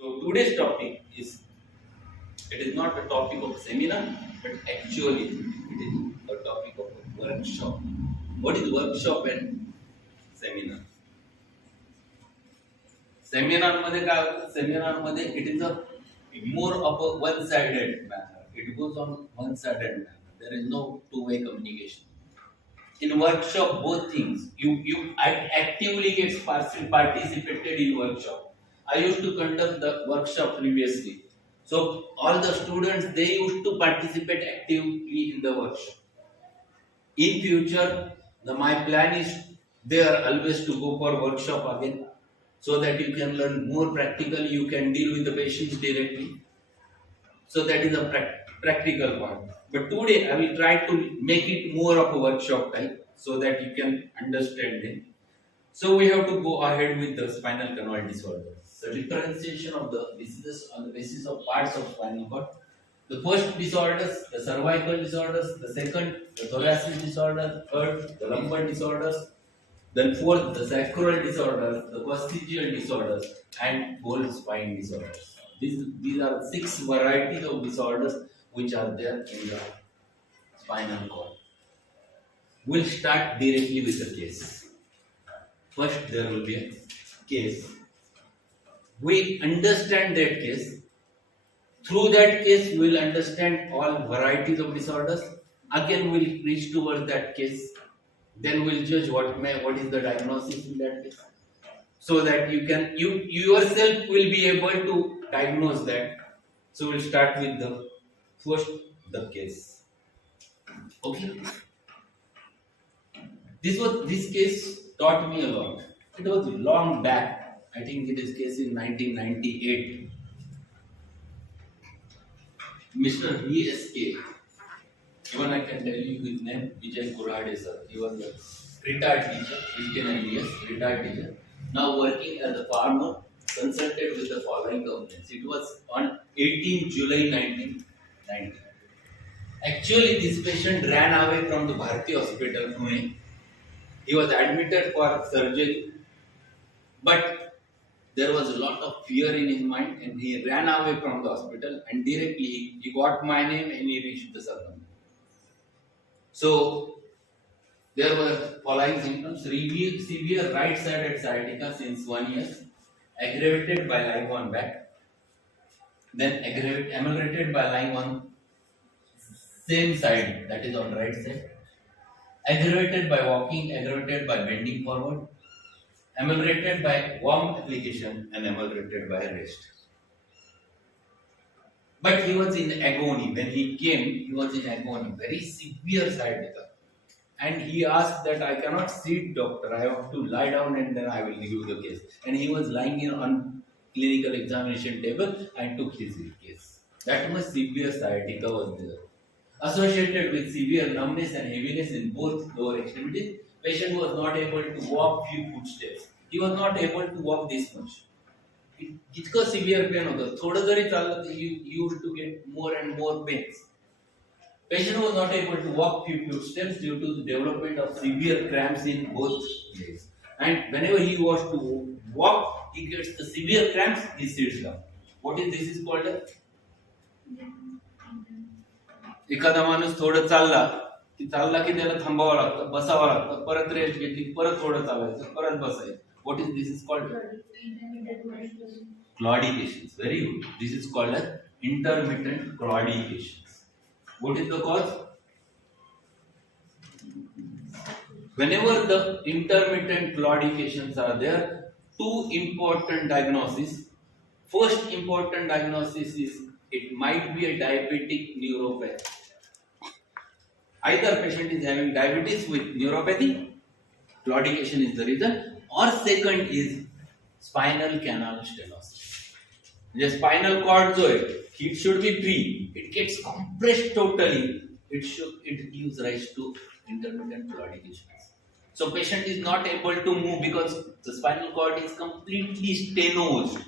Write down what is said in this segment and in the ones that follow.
So today's topic is, it is not a topic of seminar, but actually it is a topic of a workshop. What is workshop and seminar? सेमिनारमध्ये काय होतं? सेमिनारमध्ये it is a more of a one-sided manner. It goes on one-sided manner. There is no two-way communication. In workshop, both things. You actively get participated in workshop. I used to conduct the workshop previously. So all the students, they used to participate actively in the workshop. In future, my plan is there always to go for workshop again, so that you can learn more practically, you can deal with the patients directly. So that is a practical part. But today I will try to make it more of a workshop type so that you can understand it. So we have to go ahead with the spinal canal disorders. The differentiation of the diseases on the basis of parts of spinal cord. The first disorders, the cervical disorders, the second, the thoracic disorder, third, the lumbar disorders, then fourth, the sacral disorders, the vestigial disorders, and whole spine disorders. These are 6 varieties of disorders which are there in the spinal cord. We'll start directly with the case. First, there will be a case. We understand that case. Through that case, we will understand all varieties of disorders. Again, we will reach towards that case. Then we'll judge what is the diagnosis in that case, so that you yourself will be able to diagnose that. So we'll start with the case. Okay. This case taught me a lot. It was long back. I think it is case in 1998. Mr. V.S.K. Even I can tell you his name, Vijay Kurade sir. He was a retired teacher, 15 years, retired teacher. Now working as a farmer, consulted with the following complaints. It was on 18 July 1990. Actually, this patient ran away from the Bharti hospital, Pune. He was admitted for surgery, but there was a lot of fear in his mind, and he ran away from the hospital, and directly he got my name and he reached the Sangamner. So there were following symptoms: severe right-sided sciatica since 1 year, aggravated by lying on back, then ameliorated by lying on same side, that is on right side, aggravated by walking, aggravated by bending forward, ameliorated by warm application, and ameliorated by rest. But he was in agony. When he came, he was in agony, very severe sciatica. And he asked that, I cannot sit, doctor, I have to lie down and then I will give you the case. And he was lying on clinical examination table and took his case. That much severe sciatica was there. Associated with severe numbness and heaviness in both lower extremities, patient was not able to walk few footsteps. He was not able to walk this much. इतकं severe pen होतं, थोडं जरी चाललं तर you used to get more and more pains. Patient was not able to walk few steps due to the development of severe cramps in both legs. And whenever he was to walk, he gets the severe cramps, he sits down. What is this is called? एखादा माणूस थोडं चालला की त्याला थांबावं लागतं, बसावं लागतं, परत रेस्ट घेतली, परत थोडं चालायचं, परत बसायचं. What is this is called? Claudications. Very good. This is called as intermittent claudications. What is the cause? Whenever the intermittent claudications are there, 2 important diagnoses. First important diagnosis is it might be a diabetic neuropathy. Either patient is having diabetes with neuropathy, claudication is the reason, or second is spinal canal stenosis. The spinal cord, it should be free. It gets compressed totally. It gives rise to intermittent claudications. So patient is not able to move because the spinal cord is completely stenosed.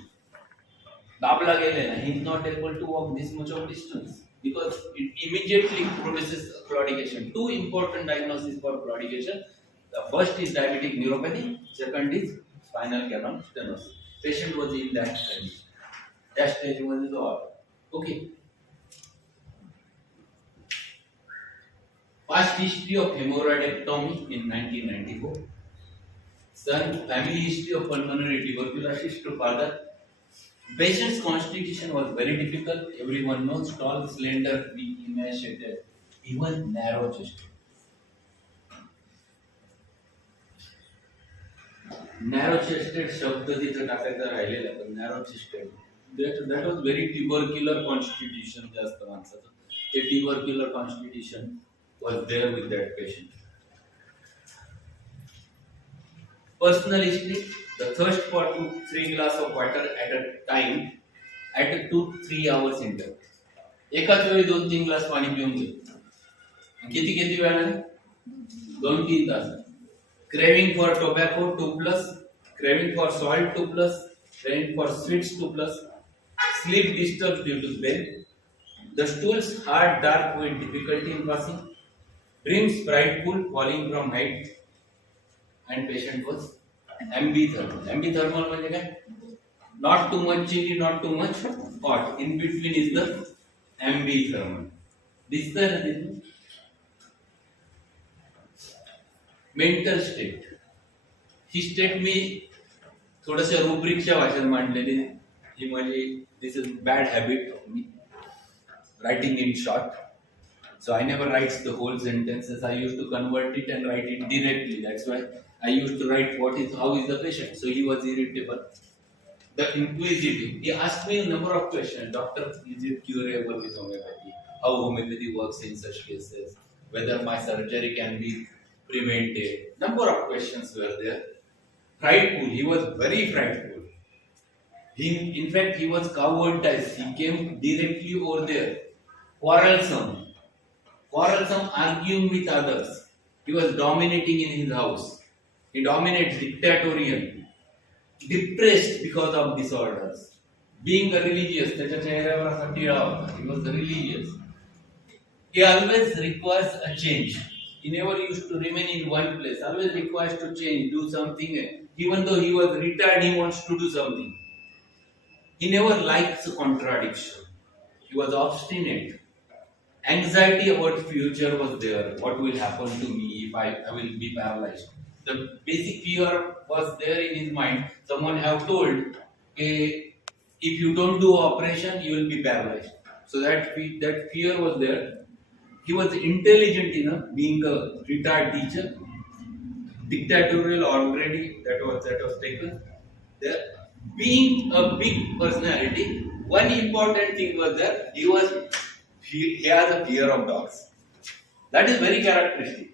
He is not able to walk this much of distance because it immediately produces claudication. 2 important diagnoses for claudication. The first is diabetic neuropathy, second is spinal canal stenosis. Patient was in that condition. त्या स्टेजमध्ये जो आला. Okay. Past history of hemorrhoidectomy in 1994. Son, family history of pulmonary tuberculosis to father. Patient's constitution was very difficult. Everyone knows, tall, slender, weak, emaciated, even narrow chested. Narrow chested शब्द तिथं टाकायचा राहिलेला, पण narrow chested. That was very tubercular constitution जास्त माणसाचं. ते tubercular constitution was there with that patient. Personal history: the thirst for 2-3 glasses of water at a time at a 2-3 hours interval. एकाच वेळी 2-3 ग्लास पाणी पिऊन घे. किती वेळाने? 2-3 तास. Craving for tobacco 2+, craving for salt 2+, craving for sweets 2+, sleep disturbed due to pain. The stools hard, dark with difficulty in passing. Dreams frightful, falling from height, and patient was ambithermal. Ambithermal म्हणजे काय? Not too much chilly, not too much hot. In between is the ambithermal. दिसतंय ना तिथे? Mental state. ही state मी थोडंसं रुब्रिकच्या भाषेत मांडलेली. ही माझी this is bad habit of me, writing in short. So I never write the whole sentences. I used to convert it and write it directly. That's why I used to write how is the patient. So he was irritable. The inquisitive. He asked me a number of questions. Doctor, is it curable with homeopathy? How homeopathy works in such cases? Whether my surgery can be prevented? Number of questions were there. Frightful. He was very frightful. In fact, he was cowardized. He came directly over there. Quarrelsome, arguing with others. He was dominating in his house. He dominated, dictatorial, depressed because of disorders. Being a religious, त्याच्या चेहऱ्यावर असा टिळा होता. He was religious. He always requires a change. He never used to remain in one place. Always requires to change, do something. Even though he was retired, he wants to do something. He never likes a contradiction. He was obstinate. Anxiety about future was there. What will happen to me if I will be paralyzed? The basic fear was there in his mind. Someone have told, if you don't do operation, you will be paralyzed. So that fear was there. He was intelligent enough, being a retired teacher. Dictatorial already, that was taken. There, being a big personality, one important thing was that he has a fear of dogs. That is very characteristic.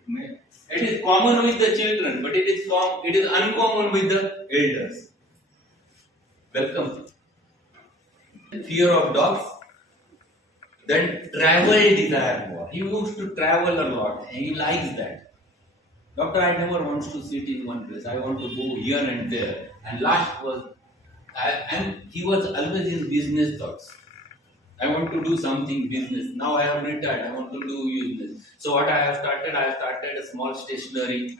It is common with the children, but it is uncommon with the elders. Welcome. Fear of dogs. Then travel desire more. He used to travel a lot. And he likes that. Doctor, I never want to sit in one place. I want to go here and there. And last was, and he was always in business thoughts. I want to do something business. Now I have retired. I want to do business. So what I have started a small stationery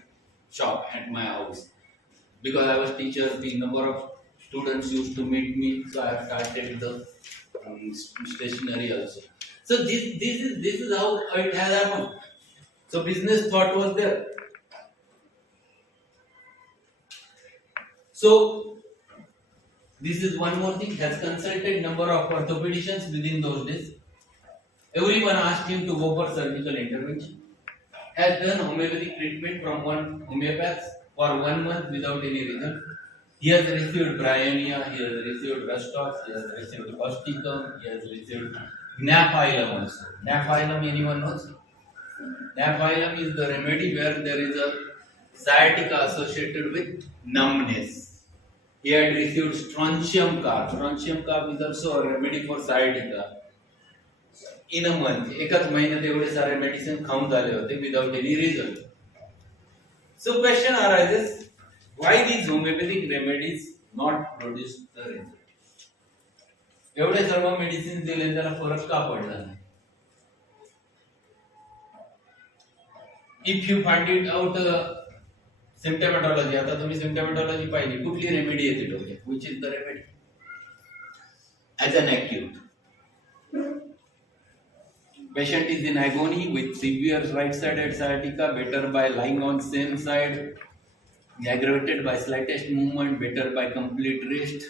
shop at my house. Because I was teacher, the number of students used to meet me. So I have started the stationery also. So this is how it has happened. So business thought was there. So this is one more thing. Has consulted number of orthopedicians within those days. Everyone asked him to go for surgical intervention. Has done homeopathic treatment from one homeopath for 1 month without any result. He has received bryonia, he has received rustox, he has received osticum, he has received naphyllum also. Naphyllum, anyone knows? Naphyllum is the remedy where there is a sciatica associated with numbness. He had received strontium carb. Strontium carb is also a remedy for sciatica. In a month, एकाच महिन्यात एवढे सारे medicine खाऊन झाले होते without any result. So question arises, why these homeopathic remedies not produce the result? एवढे सर्व medicine दिले त्याला फरक का पडला नाही? If you find it out symptomatology, आता तुम्ही symptomatology पाहिली, कुठली रेमेडी येते डोक्यात? Which is the remedy? as an acute. Patient is in agony with severe right-sided sciatica, better by lying on same side, aggravated by slightest movement, better by complete rest.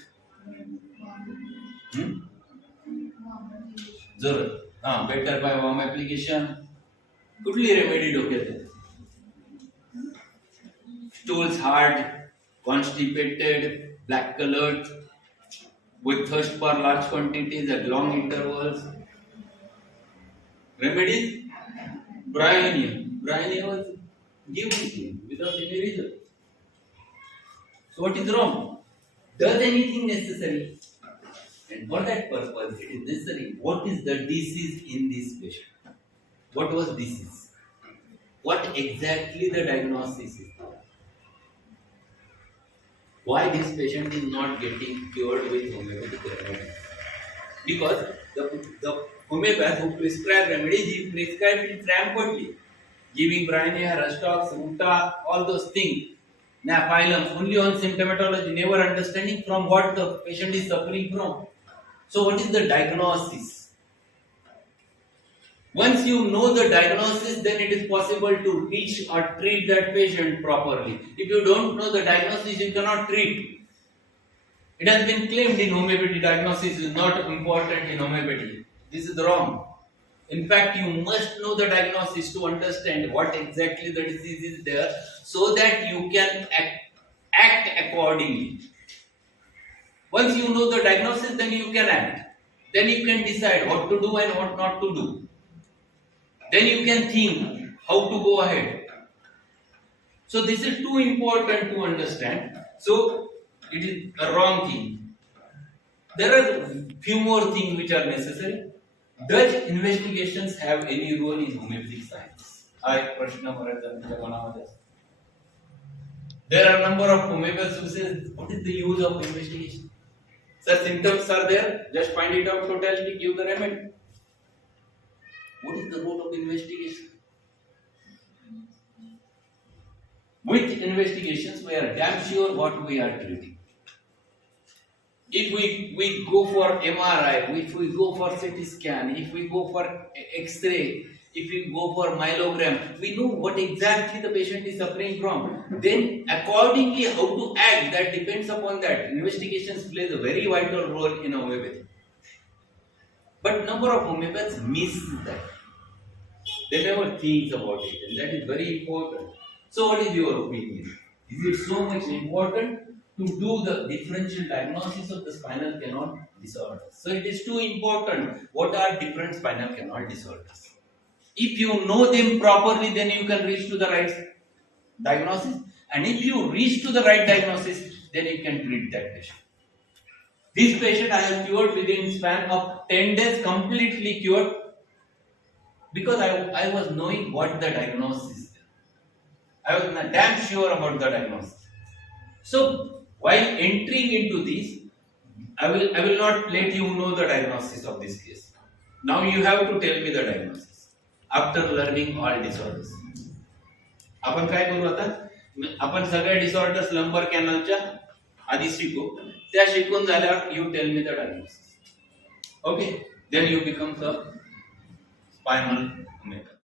Better by warm application. Could remedy डोक्यात. Stools hard, constipated, black colored, with thirst for large quantities at long intervals. Remedies? Bryonia. Bryonia was given without any reason. So what is wrong? Does anything necessary? And for that purpose, it is necessary. What is the disease in this patient? What was disease? What exactly the diagnosis is? Why this patient is not getting cured with homeopathic remedies? Because the homeopath who prescribed remedies, he prescribed it rampantly, giving bryonia, rustox, ruta, all those things, naphyllum, only on symptomatology, never understanding from what the patient is suffering from. So what is the diagnosis? Once you know the diagnosis, then it is possible to reach or treat that patient properly. If you don't know the diagnosis, you cannot treat. It has been claimed in homeopathy diagnosis is not important in homeopathy. This is wrong. In fact, you must know the diagnosis to understand what exactly the disease is there, so that you can act accordingly. Once you know the diagnosis, then you can act. Then you can decide what to do and what not to do. Then you can think how to go ahead. So this is too important to understand. So it is a wrong thing. There are few more things which are necessary. Does investigations have any role in homeopathic science? There are a number of homeopaths who says, what is the use of investigation? Such symptoms are there, just find it out totally, give the remedy. What is the role of investigation? With investigations, we are damn sure what we are treating. If we go for MRI, if we go for CT scan, if we go for X-ray, if we go for myelogram, we know what exactly the patient is suffering from. Then accordingly how to act, that depends upon that. Investigations plays a very vital role in homeopathy. But number of homeopaths miss that. They never think about it, and that is very important. So what is your opinion? Is it so much important to do the differential diagnosis of the spinal canal disorders? So it is too important. What are different spinal canal disorders? If you know them properly, then you can reach to the right diagnosis. And if you reach to the right diagnosis, then you can treat that patient. This patient I have cured within span of 10 days, completely cured, because I was knowing what the diagnosis is. I was damn sure about the diagnosis. So while entering into this, I will not let you know the diagnosis of this case. Now you have to tell me the diagnosis after learning all disorders. आपण काय करू आता? आपण सगळे disorders lumbar कॅनलच्या आधी शिकू. त्या शिकून झाल्यावर you tell me the diagnosis. Okay, then you become the spinal homeopathy.